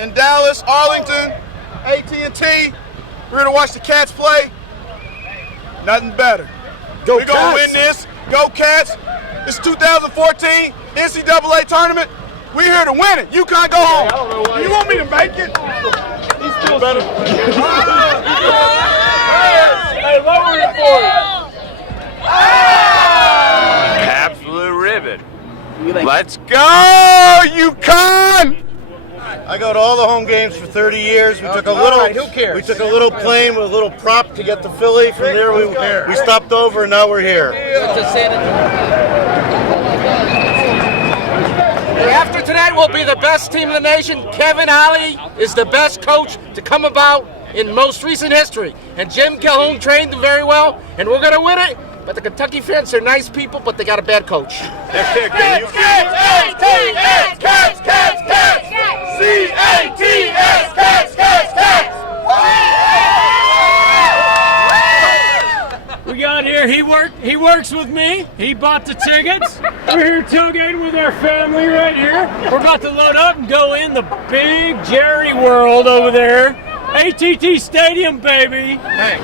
in Dallas, Arlington, at&t. We're here to watch the Cats play. Nothing better. We're going to win this. Go Cats. It's 2014 NCAA tournament. We're here to win it. UConn, go home. You want me to make it? He's still better. Hey, what were you for? Absolute ribbon. Let's go, UConn! I go to all the home games for 30 years. We took a little. Right, who cares? We took a little plane with a little prop to get to Philly. From there, we stopped over, and now we're here. After tonight, we'll be the best team in the nation. Kevin Ollie is the best coach to come about in most recent history, and Jim Calhoun trained them very well, and we're going to win it. But the Kentucky fans are nice people, but they got a bad coach. Cats! C-A-T-S! Cats! We got here, he works with me, he bought the tickets. We're here tailgating with our family right here. We're about to load up and go in the big Jerry World over there. AT&T Stadium, baby. Hey.